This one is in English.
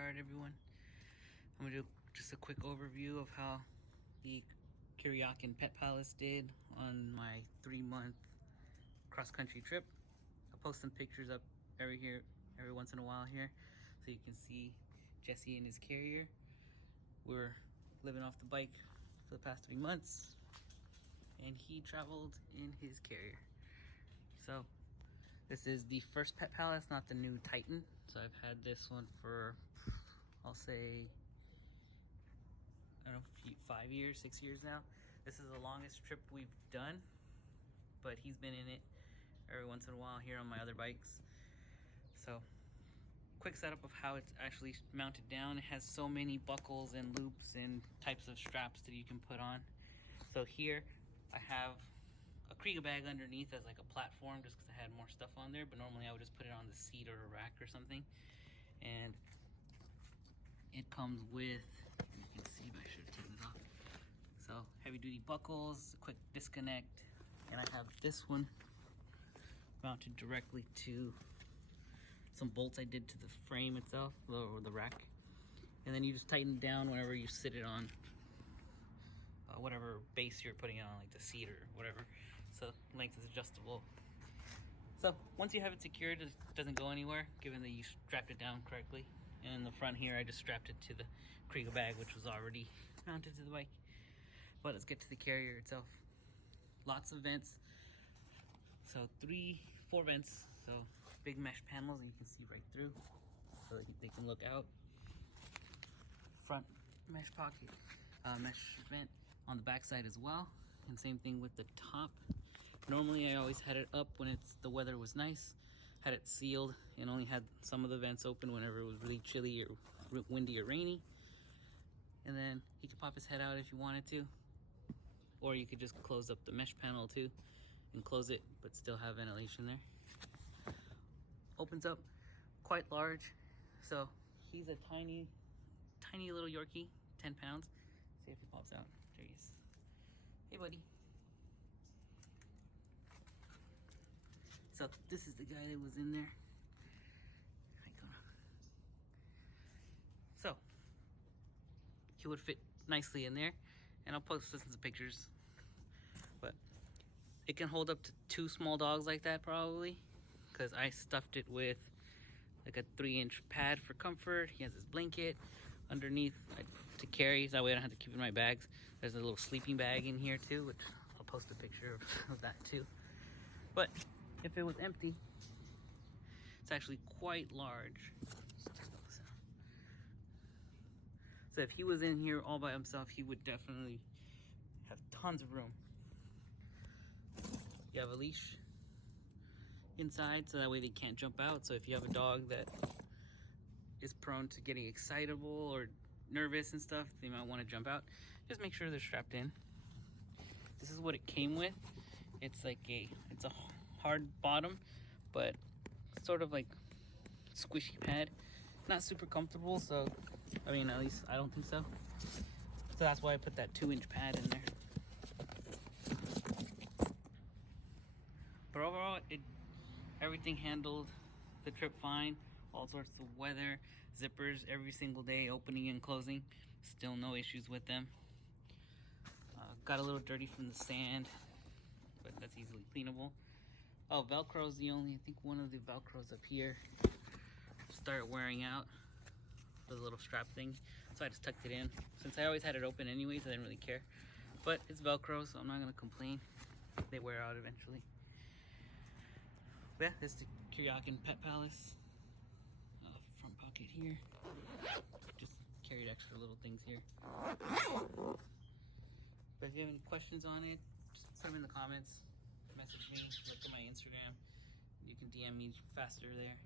Alright everyone, I'm going to do just a quick overview of how the Kuryakyn Pet Palace did on my 3-month cross-country trip. I'll post some pictures up every once in a while here so you can see Jesse and his carrier. We're living off the bike for the past 3 months and he traveled in his carrier. So this is the first Pet Palace, not the new Titan. So I've had this one for, I'll say, I don't know, 5 years, 6 years now. This is the longest trip we've done, but he's been in it every once in a while here on my other bikes. So quick setup of how it's actually mounted down. It has so many buckles and loops and types of straps that you can put on. So here I have a Kriega bag underneath as like a platform, just because I had more stuff on there, but normally I would just put it on the seat or a rack or something. And it comes with, you can see if I should have taken it off. So heavy duty buckles, a quick disconnect, and I have this one mounted directly to some bolts I did to the frame itself, or the rack. And then you just tighten it down whenever you sit it on whatever base you're putting it on, like the seat or whatever. So length is adjustable. So once you have it secured, it doesn't go anywhere, given that you strapped it down correctly. And in the front here, I just strapped it to the Kriega bag, which was already mounted to the bike. But let's get to the carrier itself. Lots of vents. So 4 vents. So big mesh panels that you can see right through, so that they can look out. Front mesh pocket, mesh vent on the back side as well, and same thing with the top. Normally I always had it up when the weather was nice, had it sealed, and only had some of the vents open whenever it was really chilly or windy or rainy. And then he could pop his head out if you wanted to, or you could just close up the mesh panel too and close it but still have ventilation there. Opens up quite large, so he's a tiny little Yorkie, 10 pounds. See if he pops out. There he is. Hey buddy. So this is the guy that was in there. So he would fit nicely in there, and I'll post some pictures. But it can hold up to 2 small dogs like that probably, because I stuffed it with like a 3-inch pad for comfort. He has his blanket underneath to carry, so that way I don't have to keep it in my bags. There's a little sleeping bag in here too, which I'll post a picture of that too. But if it was empty, it's actually quite large. So if he was in here all by himself, he would definitely have tons of room. You have a leash inside, so that way they can't jump out. So if you have a dog that is prone to getting excitable or nervous and stuff, they might want to jump out. Just make sure they're strapped in. This is what it came with. It's like it's a hard bottom, but sort of like squishy pad. Not super comfortable, so I mean, at least I don't think so. So that's why I put that 2-inch pad in there. But overall, everything handled the trip fine. All sorts of weather, zippers every single day, opening and closing. Still no issues with them. Got a little dirty from the sand, but that's easily cleanable. Oh, Velcro's the only, I think one of the Velcros up here started wearing out, the little strap thing. So I just tucked it in. Since I always had it open anyways, I didn't really care. But it's Velcro, so I'm not gonna complain. They wear out eventually. But yeah, this is the Kuryakyn Pet Palace. Front pocket here. Just carried extra little things here. But if you have any questions on it, just put them in the comments. Message me, look at my Instagram. You can DM me faster there.